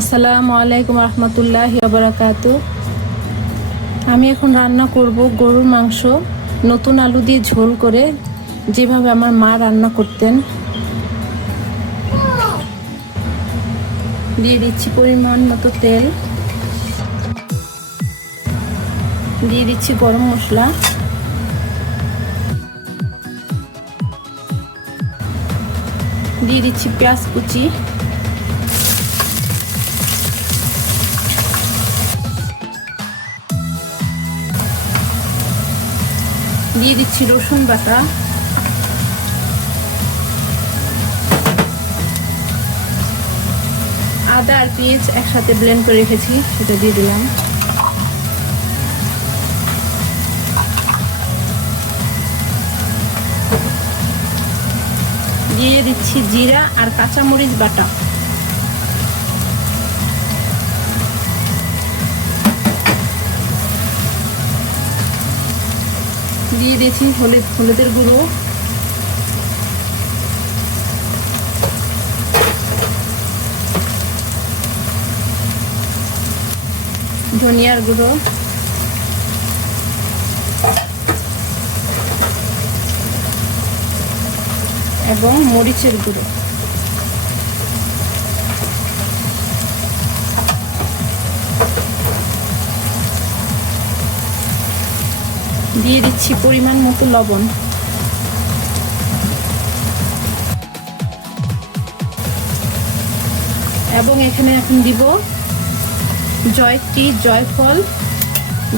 আসসালামু আলাইকুম রহমতুল্লাহ বারাকাতু আমি এখন রান্না করব গরুর মাংস, নতুন আলু দিয়ে ঝোল করে, যেভাবে আমার মা রান্না করতেন। দিয়ে দিচ্ছি পরিমাণ মতো তেল। দিয়ে দিচ্ছি গরম মশলা। দিয়ে দিচ্ছি পেঁয়াজ কুচি। দিয়ে দিচ্ছি রসুন বাটা। আদা আর পেঁয়াজ একসাথে ব্লেন্ড করে রেখেছি, সেটা দিয়ে দিলাম। দিয়ে দিচ্ছি জিরা আর কাঁচামরিচ বাটা। দিয়ে দিয়েছি হলুদ হলুদের গুঁড়ো। ধনিয়ার গুঁড়ো। এবং মরিচের গুঁড়ো। দিয়ে দিচ্ছি পরিমাণ মতো লবণ। এবং এখানে এখন দিব জয়ত্রী, জয়ফল,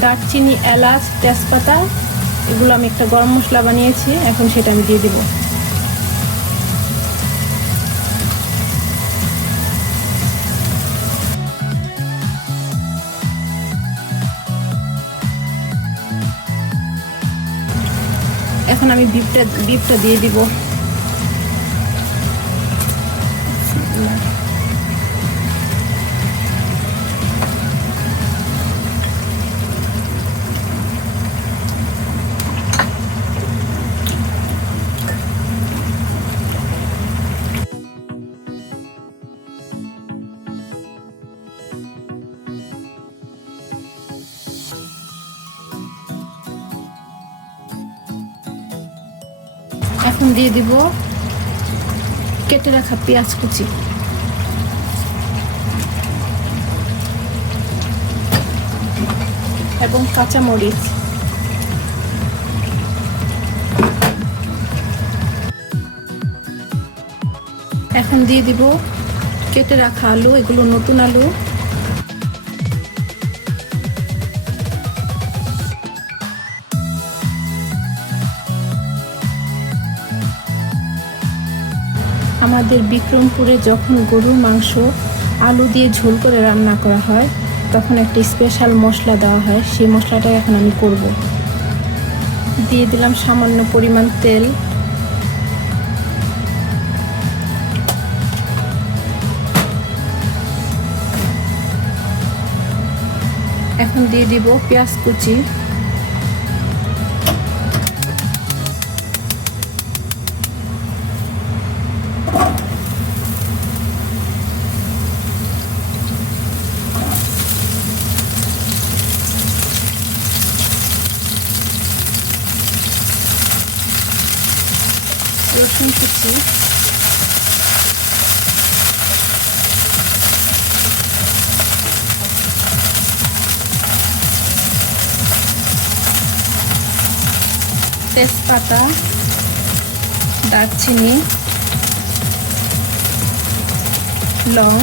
দারচিনি, এলাচ, তেজপাতা। এগুলো আমি একটা গরম মশলা বানিয়েছি, এখন সেটা আমি দিয়ে দিব। এখন আমি বিপটা বিপটা দিয়ে দিব। এখন দিয়ে দিব কেটে রাখা পেঁয়াজ কুচি। এবং কাঁচা মরিচ এখন দিয়ে দিব কেটে রাখা আলু, এগুলো নতুন আলু। আমাদের বিক্রমপুরে যখন গরুর মাংস, আলু দিয়ে ঝোল করে রান্না করা হয়, তখন একটা স্পেশাল মশলা দেওয়া হয়। সেই মশলাটা এখন আমি করব। দিয়ে দিলাম সামান্য পরিমাণ তেল। এখন দিয়ে দিব পেঁয়াজ কুচি। রসুন কুচি তেজপাতা দারচিনি লং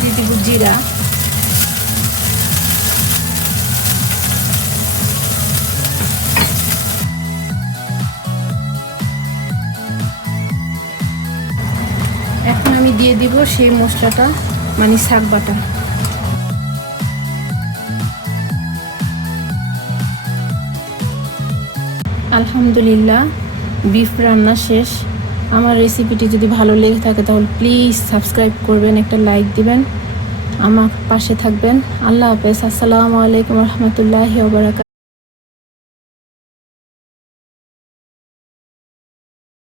দিয়ে জিরা। এখন আমি দিয়ে দিব সেই মশলাটা মানে শাক বাটা। আলহামদুলিল্লাহ বিফ রান্না শেষ। আমার রেসিপিটি যদি ভালো লেগে থাকে, তাহলে প্লিজ সাবস্ক্রাইব করবেন, একটা লাইক দিবেন। আমার পাশে থাকবেন। আল্লাহ হাফেজ। আসসালামু আলাইকুম রহমতুল্লাহি ওবরাকাত